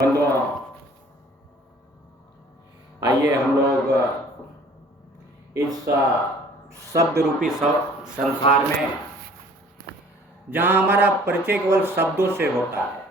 बंधुओं, आइए हम लोग इस शब्द रूपी संसार में, जहाँ हमारा परिचय केवल शब्दों से होता है,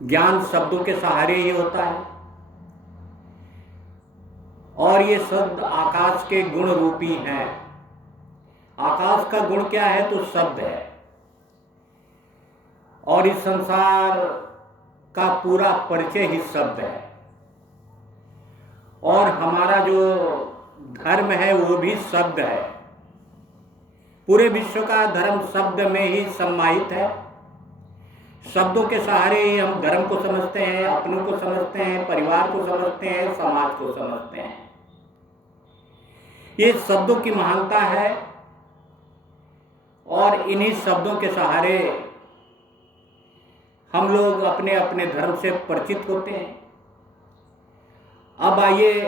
ज्ञान शब्दों के सहारे ही होता है, और ये शब्द आकाश के गुण रूपी हैं। आकाश का गुण क्या है? तो शब्द है। और इस संसार का पूरा परिचय ही शब्द है। और हमारा जो धर्म है वो भी शब्द है। पूरे विश्व का धर्म शब्द में ही समाहित है। शब्दों के सहारे ही हम धर्म को समझते हैं, अपनों को समझते हैं, परिवार को समझते हैं, समाज को समझते हैं। ये शब्दों की महानता है और इन्हीं शब्दों के सहारे हम लोग अपने अपने धर्म से परिचित होते हैं। अब आइए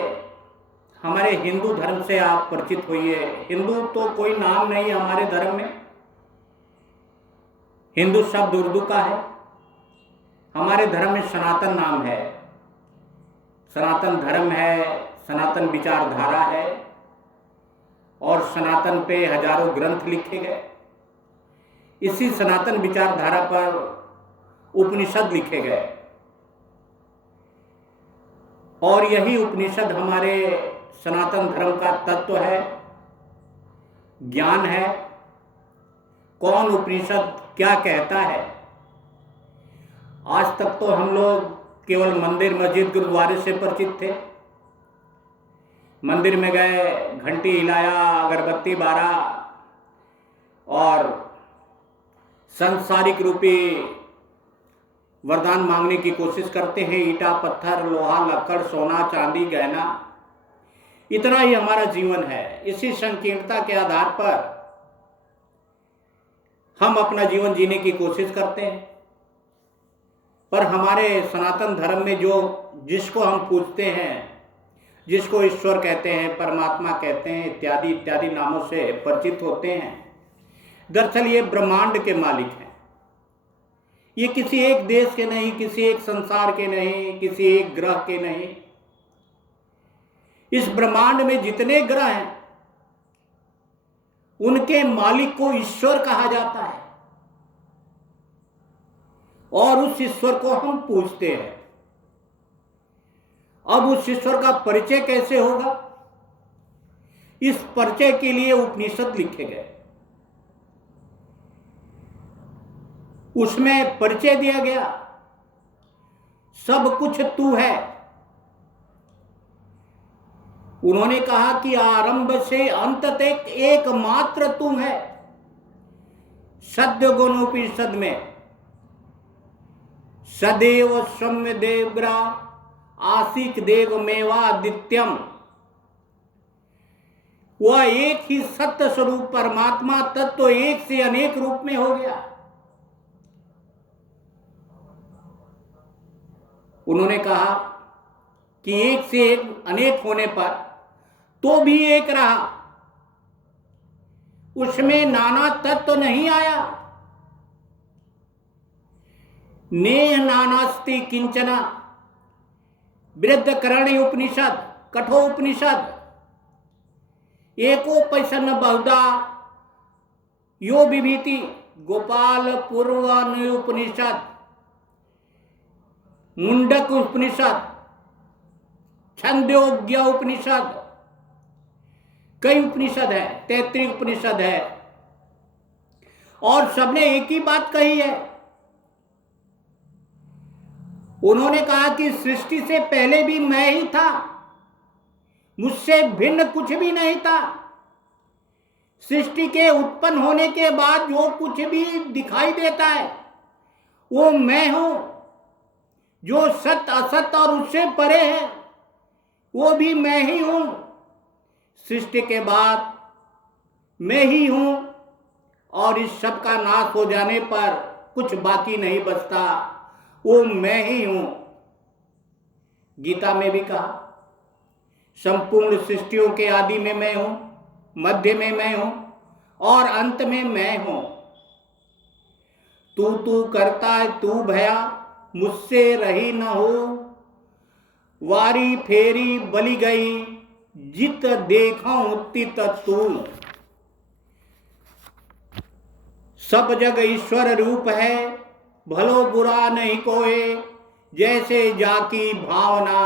हमारे हिंदू धर्म से आप परिचित होइए। हिंदू तो कोई नाम नहीं हमारे धर्म में। हिंदू शब्द उर्दू का है। हमारे धर्म में सनातन नाम है, सनातन धर्म है, सनातन विचारधारा है, और सनातन पे हजारों ग्रंथ लिखे गए। इसी सनातन विचारधारा पर उपनिषद लिखे गए, और यही उपनिषद हमारे सनातन धर्म का तत्व है, ज्ञान है। कौन उपनिषद क्या कहता है? आज तक तो हम लोग केवल मंदिर, मस्जिद, गुरुद्वारे से परिचित थे। मंदिर में गए, घंटी हिलाया, अगरबत्ती बारा और सांसारिक रूपी वरदान मांगने की कोशिश करते हैं। ईंटा, पत्थर, लोहा, लक्कड़, सोना, चांदी, गहना, इतना ही हमारा जीवन है। इसी संकीर्णता के आधार पर हम अपना जीवन जीने की कोशिश करते हैं। पर हमारे सनातन धर्म में जिसको हम पूजते हैं, जिसको ईश्वर कहते हैं, परमात्मा कहते हैं, इत्यादि इत्यादि नामों से परिचित होते हैं, दरअसल ये ब्रह्मांड के मालिक हैं। ये किसी एक देश के नहीं, किसी एक संसार के नहीं, किसी एक ग्रह के नहीं। इस ब्रह्मांड में जितने ग्रह हैं उनके मालिक को ईश्वर कहा जाता है, और उस ईश्वर को हम पूजते हैं। अब उस ईश्वर का परिचय कैसे होगा? इस परिचय के लिए उपनिषद लिखे गए। उसमें परिचय दिया गया, सब कुछ तू है। उन्होंने कहा कि आरंभ से अंत तक एकमात्र तू है। सद्य गुणोपनिषद में सदैव सौम्य देवग्रा आसिक देव मेवादित्यम, वह एक ही सत्य स्वरूप परमात्मा तत्व एक से अनेक रूप में हो गया। उन्होंने कहा कि एक से एक अनेक होने पर तो भी एक रहा, उसमें नाना तत्व नहीं आया। नेह नानास्ति किंचना वृद्धकरणी उपनिषद, कठोपनिषद, एकोपनिषद बहुधा यो विभीति, गोपाल पूर्वानुपनिषद, मुंडक उपनिषद, छंदोग्य उपनिषद, कई उपनिषद है, 33 उपनिषद है, और सबने एक ही बात कही है। उन्होंने कहा कि सृष्टि से पहले भी मैं ही था, मुझसे भिन्न कुछ भी नहीं था। सृष्टि के उत्पन्न होने के बाद जो कुछ भी दिखाई देता है वो मैं हूं। जो सत्य, असत्य और उससे परे है वो भी मैं ही हूं। सृष्टि के बाद मैं ही हूं, और इस सब का नाश हो जाने पर कुछ बाकी नहीं बचता, वो मैं ही हूं। गीता में भी कहा, संपूर्ण सृष्टियों के आदि में मैं हूं, मध्य में मैं हूं, और अंत में मैं हूं। तू तू करता है तू भया, मुझसे रही न हो, वारी फेरी बली गई, जित देखऊं तित तूल। सब जग ईश्वर रूप है, भलो बुरा नहीं कोय, जैसे जाकी भावना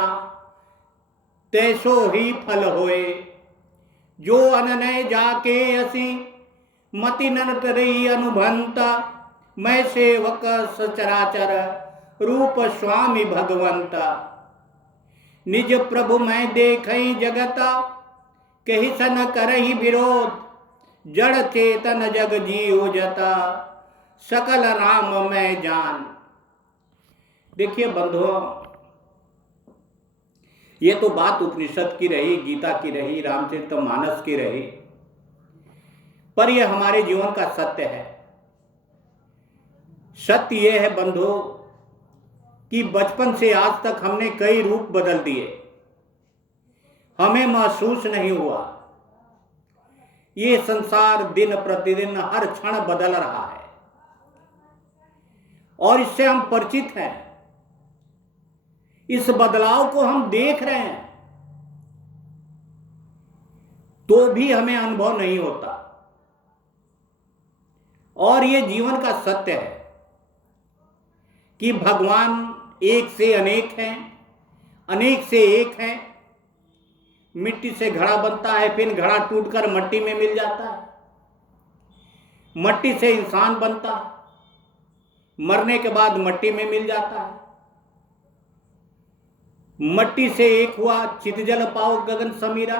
तैसो ही फल होए। जो अननय जाके असी, मति ननत रही अनुभंता, मैं सेवक सचराचर, रूप स्वामी भगवंता। निज प्रभु मैं देखई जगता, कही सन करही विरोध, जड़ चेतन जग जीव जता, सकल राम मैं जान। देखिए बंधुओं, ये तो बात उपनिषद की रही, गीता की रही, रामचरितमानस की रही, पर यह हमारे जीवन का सत्य है। सत्य यह है बंधु कि बचपन से आज तक हमने कई रूप बदल दिए, हमें महसूस नहीं हुआ। ये संसार दिन प्रतिदिन हर क्षण बदल रहा है और इससे हम परिचित हैं, इस बदलाव को हम देख रहे हैं, तो भी हमें अनुभव नहीं होता। और ये जीवन का सत्य है कि भगवान एक से अनेक हैं, अनेक से एक हैं। मिट्टी से घड़ा बनता है, फिर घड़ा टूटकर मट्टी में मिल जाता है। मट्टी से इंसान बनता है, मरने के बाद मट्टी में मिल जाता है। मट्टी से एक हुआ चित जल पाओ गगन समीरा,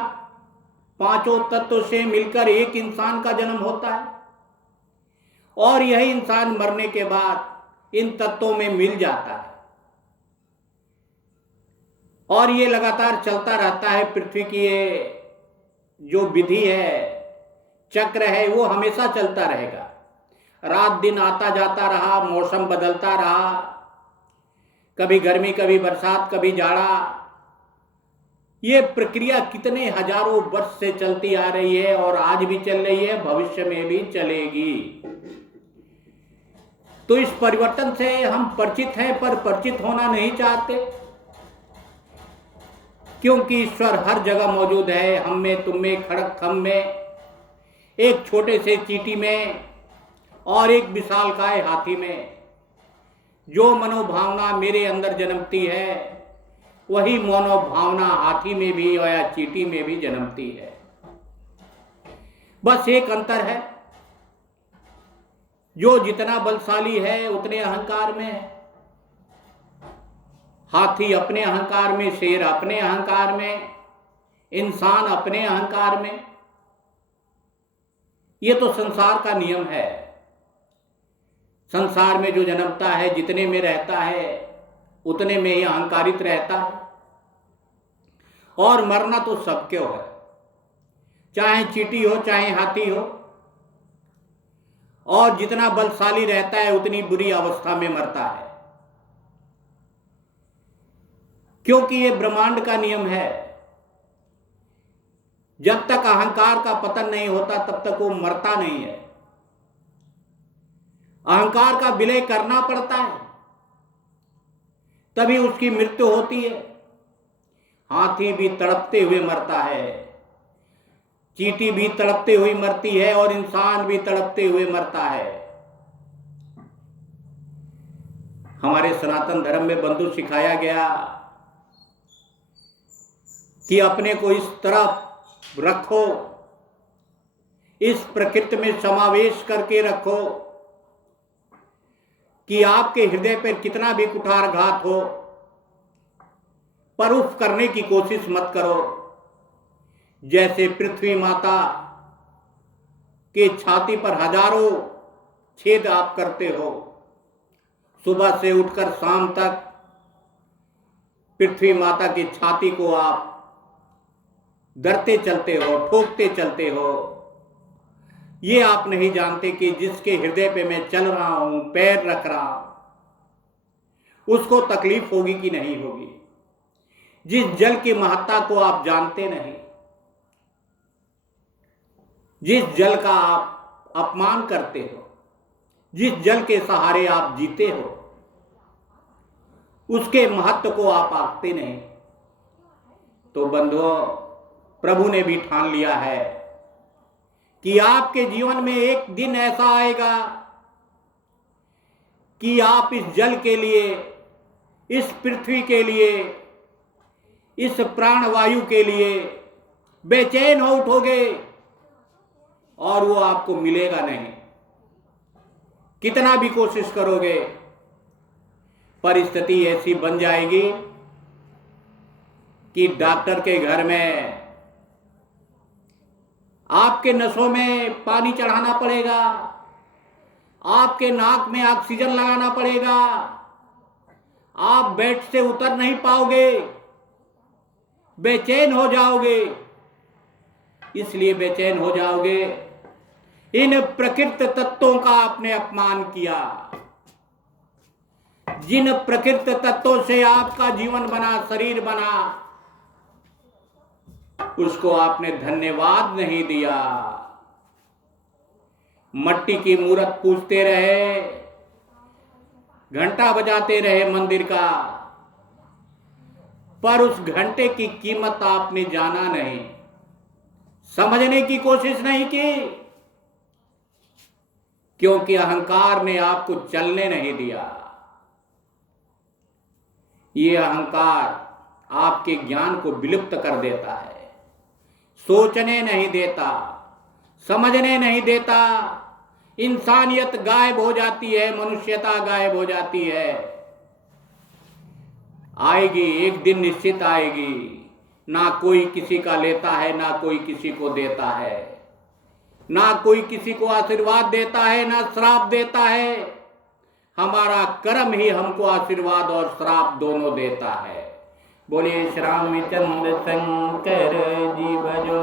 पांचों तत्वों से मिलकर एक इंसान का जन्म होता है और यही इंसान मरने के बाद इन तत्वों में मिल जाता है और ये लगातार चलता रहता है। पृथ्वी की ये जो विधि है, चक्र है, वो हमेशा चलता रहेगा। रात दिन आता जाता रहा, मौसम बदलता रहा, कभी गर्मी कभी बरसात कभी जाड़ा। ये प्रक्रिया कितने हजारों वर्ष से चलती आ रही है और आज भी चल रही है, भविष्य में भी चलेगी। तो इस परिवर्तन से हम परिचित हैं, पर परिचित होना नहीं चाहते, क्योंकि ईश्वर हर जगह मौजूद है, हम में, तुम में, खड़क खम में, एक छोटे से चींटी में और एक विशालकाय हाथी में। जो मनोभावना मेरे अंदर जन्मती है, वही मनोभावना हाथी में भी या चींटी में भी जन्मती है। बस एक अंतर है, जो जितना बलशाली है उतने अहंकार में है। हाथी अपने अहंकार में, शेर अपने अहंकार में, इंसान अपने अहंकार में। ये तो संसार का नियम है। संसार में जो जन्मता है, जितने में रहता है, उतने में ही अहंकारित रहता है। और मरना तो सबके है, चाहे चींटी हो चाहे हाथी हो। और जितना बलशाली रहता है उतनी बुरी अवस्था में मरता है, क्योंकि ये ब्रह्मांड का नियम है। जब तक अहंकार का पतन नहीं होता तब तक वो मरता नहीं है। अहंकार का विलय करना पड़ता है, तभी उसकी मृत्यु होती है। हाथी भी तड़पते हुए मरता है, चींटी भी तड़पते हुए मरती है और इंसान भी तड़पते हुए मरता है। हमारे सनातन धर्म में बंधु सिखाया गया कि अपने को इस तरफ रखो, इस प्रकृति में समावेश करके रखो कि आपके हृदय पर कितना भी कुठारघात हो, पर उफ करने की कोशिश मत करो। जैसे पृथ्वी माता के छाती पर हजारों छेद आप करते हो, सुबह से उठकर शाम तक पृथ्वी माता की छाती को आप दरते चलते हो, ठोकते चलते हो। ये आप नहीं जानते कि जिसके हृदय पे मैं चल रहा हूं, पैर रख रहा हूं, उसको तकलीफ होगी कि नहीं होगी। जिस जल की महत्ता को आप जानते नहीं, जिस जल का आप अपमान करते हो, जिस जल के सहारे आप जीते हो, उसके महत्व को आप आंकते नहीं। तो बंधुओं, प्रभु ने भी ठान लिया है कि आपके जीवन में एक दिन ऐसा आएगा कि आप इस जल के लिए, इस पृथ्वी के लिए, इस प्राणवायु के लिए बेचैन हो उठोगे और वो आपको मिलेगा नहीं। कितना भी कोशिश करोगे, परिस्थिति ऐसी बन जाएगी कि डॉक्टर के घर में आपके नसों में पानी चढ़ाना पड़ेगा, आपके नाक में ऑक्सीजन लगाना पड़ेगा, आप बेड से उतर नहीं पाओगे, बेचैन हो जाओगे। इसलिए बेचैन हो जाओगे, इन प्रकृत तत्वों का आपने अपमान किया। जिन प्रकृत तत्वों से आपका जीवन बना, शरीर बना, उसको आपने धन्यवाद नहीं दिया। मट्टी की मूर्त पूजते रहे, घंटा बजाते रहे मंदिर का, पर उस घंटे की कीमत आपने जाना नहीं, समझने की कोशिश नहीं की, क्योंकि अहंकार ने आपको चलने नहीं दिया। ये अहंकार आपके ज्ञान को विलुप्त कर देता है, सोचने नहीं देता, समझने नहीं देता। इंसानियत गायब हो जाती है, मनुष्यता गायब हो जाती है। आएगी, एक दिन निश्चित आएगी, ना कोई किसी का लेता है, ना कोई किसी को देता है, ना कोई किसी को आशीर्वाद देता है, ना श्राप देता है। हमारा कर्म ही हमको आशीर्वाद और श्राप दोनों देता है। बोलिए श्री रामचंद्र शंकर जी भजो।